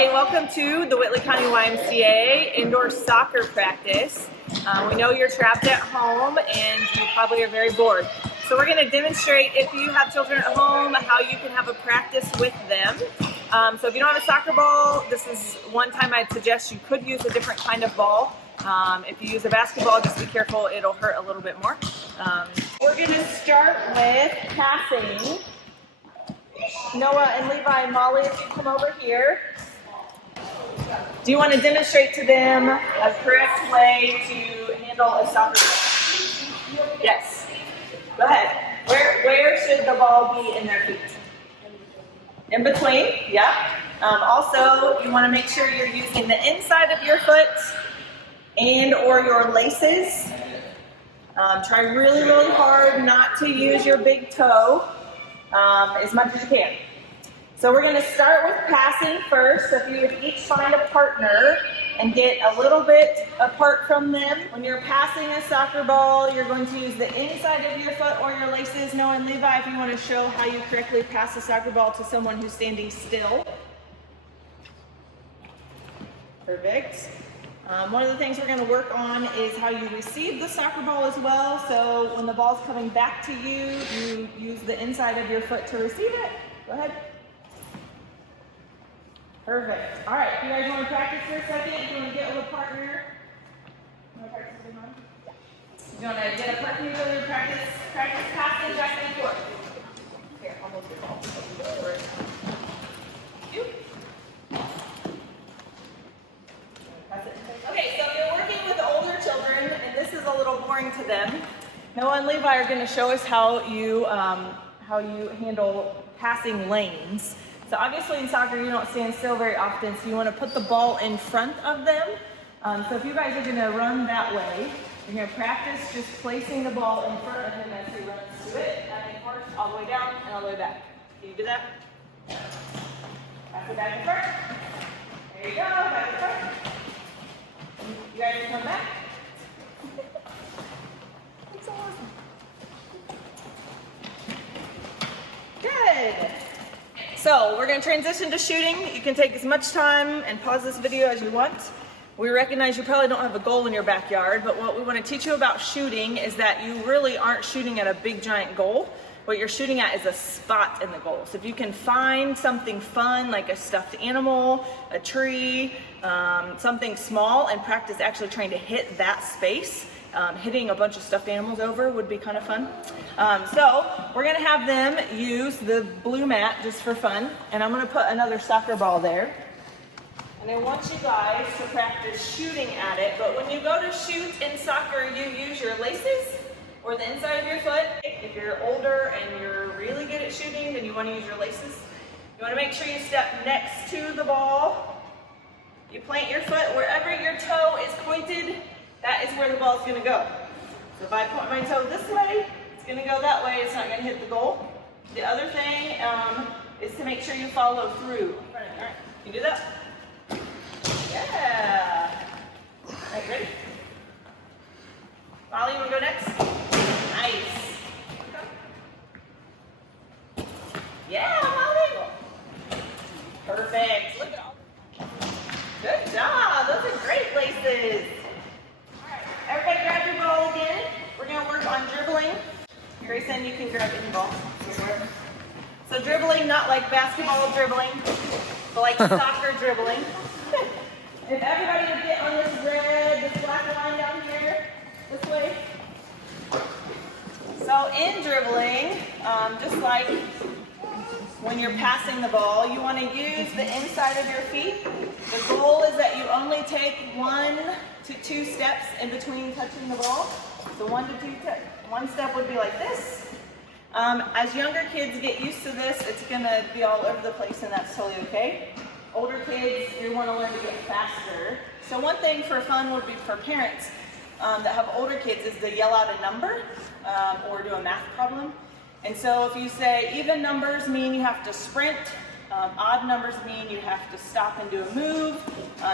Hi, welcome to the Whitley County YMCA indoor soccer practice. We know you're trapped at home and you probably are very bored. So we're going to demonstrate, if you have children at home, how you can have a practice with them. So if you don't have a soccer ball, this is one time I'd suggest you could use a different kind of ball. If you use a basketball, just be careful, it'll hurt a little bit more. We're going to start with passing. Noah and Levi and Molly, if you come over here. Do you want to demonstrate to them a correct way to handle a soccer ball? Yes. Go ahead. Where should the ball be in their feet? In between, yeah. Also, you want to make sure you're using the inside of your foot and or your laces. Try really, really hard not to use your big toe as much as you can. So we're going to start with passing first. So if you would each find a partner and get a little bit apart from them. When you're passing a soccer ball, you're going to use the inside of your foot or your laces. Noah and Levi, if you want to show how you correctly pass a soccer ball to someone who's standing still. Perfect. One of the things we're going to work on is how you receive the soccer ball as well. So when the ball's coming back to you, you use the inside of your foot to receive it. Go ahead. Perfect. All right, you guys want to practice for a second? You want to get with a partner? You want to practice with mom? You want to get a partner to practice passing back and forth? Here, I'll hold your ball. You. Okay, so if you're working with older children, and this is a little boring to them, Noah and Levi are going to show us how you handle passing lanes. So obviously in soccer you don't stand still very often, so you want to put the ball in front of them. So if you guys are going to run that way, you're going to practice just placing the ball in front of him as he runs to it, back and forth, all the way down and all the way back. Can you do that? Pass it back and forth. There you go, back and forth. You guys come back. That's awesome. Good. So we're going to transition to shooting. You can take as much time and pause this video as you want. We recognize you probably don't have a goal in your backyard, but what we want to teach you about shooting is that you really aren't shooting at a big giant goal. What you're shooting at is a spot in the goal. So if you can find something fun like a stuffed animal, a tree, something small, and practice actually trying to hit that space, hitting a bunch of stuffed animals over would be kind of fun. So we're going to have them use the blue mat just for fun, and I'm going to put another soccer ball there. And I want you guys to practice shooting at it, but when you go to shoot in soccer, you use your laces or the inside of your foot. If you're older and you're really good at shooting, then you want to use your laces. You want to make sure you step next to the ball. You plant your foot wherever your toe is pointed, that is where the ball is going to go. So if I point my toe this way, it's going to go that way, it's not going to hit the goal. The other thing is to make sure you follow through. All right, can you do that? Yeah. All right, ready? Molly, you want to go next? Nice. Yeah, Molly. Perfect. Look at all. Good job. Those are great laces. All right, everybody grab your ball again. We're going to work on dribbling. Grayson, you can grab any ball. So dribbling, not like basketball dribbling, but like soccer dribbling. If everybody would get on this black line down here, this way. So in dribbling, just like when you're passing the ball, you want to use the inside of your feet. The goal is that you only take 1 to 2 steps in between touching the ball. So 1 to 2 steps. One step would be like this. As younger kids get used to this, it's going to be all over the place, and that's totally okay. Older kids, you want to learn to get faster. So one thing for fun would be for parents that have older kids is to yell out a number or do a math problem. And so if you say even numbers mean you have to sprint, odd numbers mean you have to stop and do a move.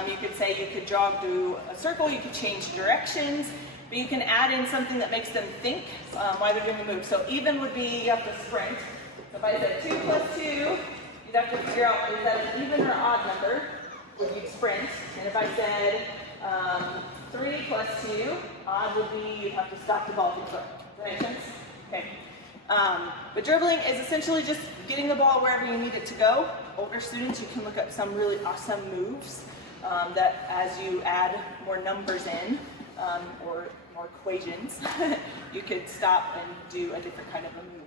You could say you could jog through a circle, you could change directions, but you can add in something that makes them think while they're doing a move. So even would be you have to sprint. So if I said 2 plus 2, you'd have to figure out is that an even or odd number. would you sprint, and if I said 3 plus 2, odd would be you'd have to stop the ball from throwing. Does that make sense? Okay. But dribbling is essentially just getting the ball wherever you need it to go. Older students, you can look up some really awesome moves that as you add more numbers in, or more equations, you could stop and do a different kind of a move.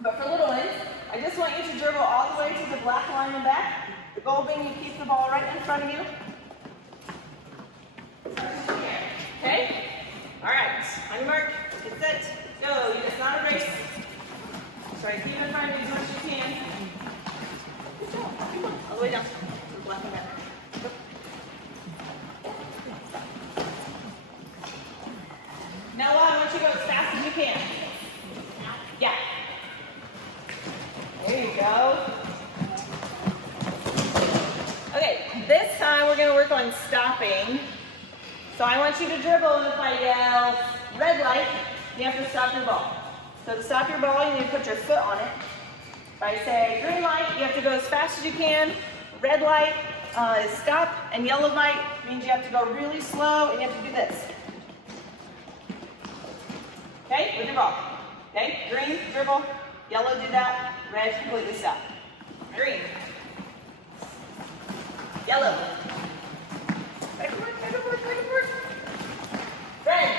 But for little ones, I just want you to dribble all the way to the black line and back. The goal being you keep the ball right in front of you. Okay? All right. On your mark, get set, go. It's not a race. Try to keep it in front of you as much as you can. Good job. Keep on. All the way down to the black and back. Go. Now I want you to go as fast as you can. Yeah. There you go. Okay, this time we're going to work on stopping. So I want you to dribble, and if I yell red light, you have to stop your ball. So to stop your ball, you need to put your foot on it. If I say green light, you have to go as fast as you can. Red light is stop, and yellow light means you have to go really slow, and you have to do this. Okay, with your ball. Okay, green, dribble, yellow, do that, red, completely stop. Green. Yellow. Back and forth, back and forth, back and forth. Red.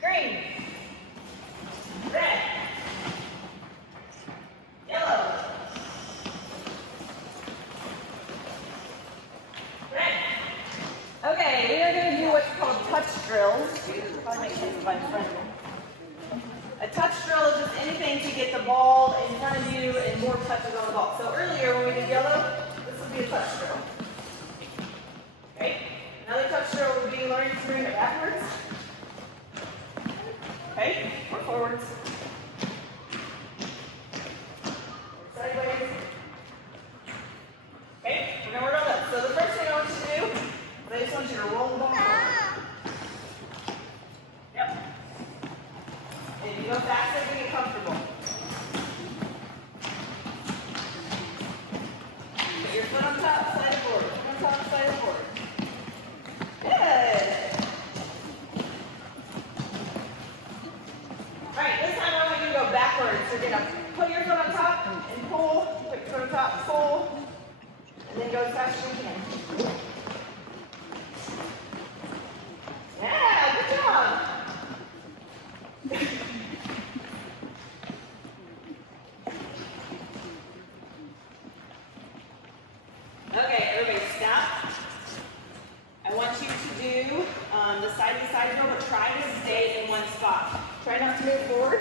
Green. Red. Yellow. Red. Okay, we are going to do what's called touch drills. Probably make sense if I'm in front of you. A touch drill is just anything to get the ball in front of you and more touches on the ball. So earlier when we did yellow, this would be a touch drill. Okay? Another touch drill would be learning to bring it backwards. Okay? Or forwards. Or sideways. Okay? We're going to work on that. So the first thing I want you to do is I just want you to roll the ball forward. Yep. And you go faster as you get comfortable. Put your foot on top, slide it forward. Foot on top, slide it forward. Good. All right, this time I want you to go backwards. You're going to put your foot on top and pull. Put your foot on top, pull. And then go as fast as you can. Yeah, good job. Okay, everybody stop. I want you to do the side-to-side drill, but try to stay in one spot. Try not to move forward.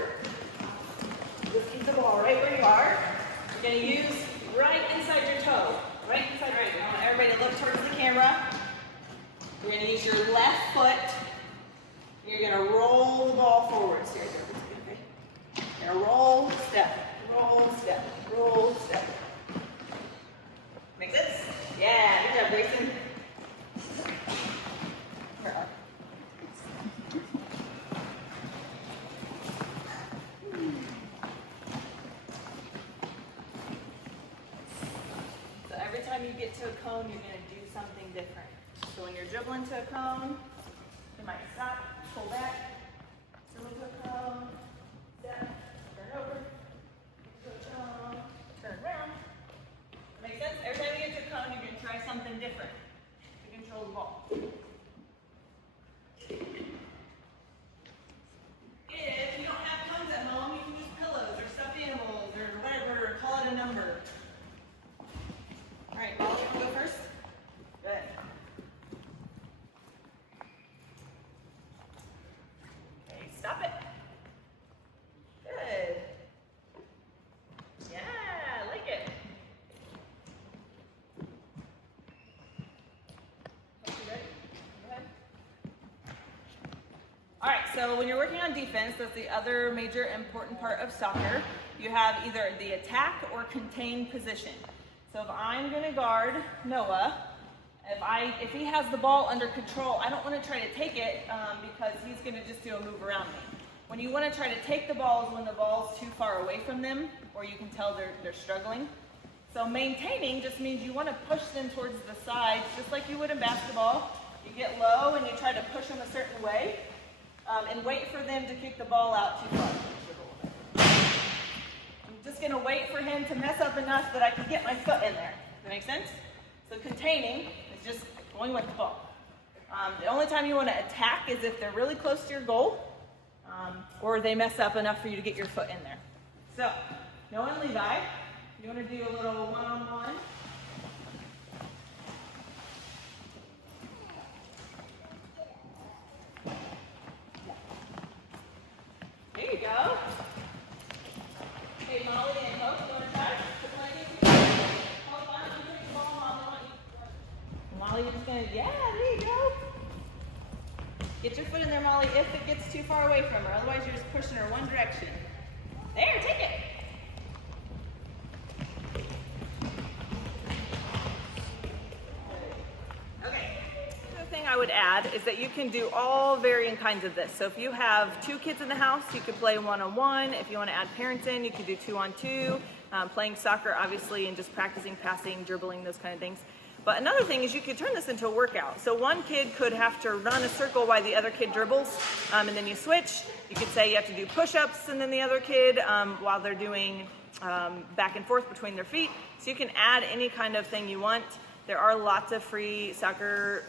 Just keep the ball right where you are. You're going to use right inside your toe. Right inside, right. I want everybody to look towards the camera. You're going to use your left foot. You're going to roll the ball forwards. Here, okay? You're going to roll, step, roll, step, roll, step. Make sense? Yeah, good job, Grayson. So every time you get to a cone, you're going to do something different. So when you're dribbling to a cone, you might stop, pull back, dribble to a cone, step, turn over, to a cone, turn around. Make sense? Every time you get to a cone, you're going to try something different to control the ball. If you don't have cones at home, you can use pillows or stuffed animals or whatever, or call it a number. All right, Molly, you want to go first? Good. Okay, stop it. Good. Yeah, I like it. All right, so when you're working on defense, that's the other major important part of soccer. You have either the attack or contain position. So if I'm going to guard Noah, if he has the ball under control, I don't want to try to take it because he's going to just do a move around me. When you want to try to take the ball is when the ball's too far away from them, or you can tell they're struggling. So maintaining just means you want to push them towards the sides, just like you would in basketball. You get low and you try to push them a certain way, and wait for them to kick the ball out too far. I'm just going to wait for him to mess up enough that I can get my foot in there. Does that make sense? So containing is just going with the ball. The only time you want to attack is if they're really close to your goal, or they mess up enough for you to get your foot in there. So, Noah and Levi, you want to do a little one-on-one. There you go. Hey, Molly and Hope, you want to try? Hold on, you take the ball, Molly, you're just going to, yeah, there you go. Get your foot in there, Molly, if it gets too far away from her. Otherwise, you're just pushing her one direction. There, take it. Okay. Another thing I would add is that you can do all varying kinds of this. So if you have 2 kids in the house, you could play one-on-one. If you want to add parents in, you could do 2-on-2. Playing soccer, obviously, and just practicing passing, dribbling, those kind of things. But another thing is you could turn this into a workout. So one kid could have to run a circle while the other kid dribbles, and then you switch. You could say you have to do push-ups and then the other kid while they're doing back and forth between their feet. So you can add any kind of thing you want. There are lots of free soccer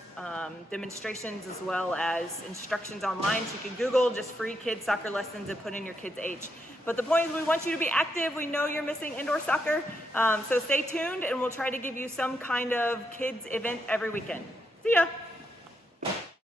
demonstrations as well as instructions online. So you can Google just free kids soccer lessons and put in your kid's age. But the point is we want you to be active. We know you're missing indoor soccer. So stay tuned and we'll try to give you some kind of kids event every weekend. See ya.